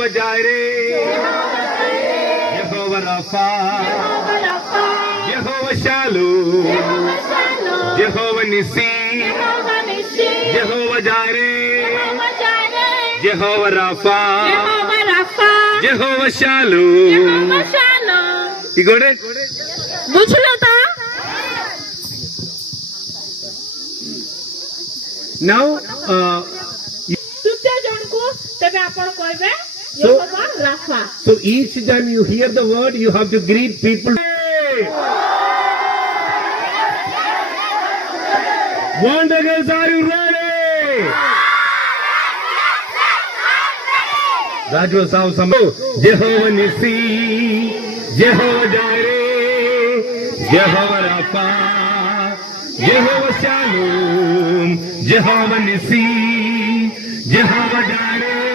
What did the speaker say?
Jehovah Jireh, Jehovah Rapha, Jehovah Shalom, Jehovah Nissi, Jehovah Jireh, Jehovah Rapha, Jehovah Shalom. You got it? Now, so each time you hear the word, you have to greet people. Wonder Girls, are you ready? That was how some Jehovah Nissi, Jehovah Jireh, Jehovah Rapha, Jehovah Shalom, Jehovah Nissi, Jehovah Jireh,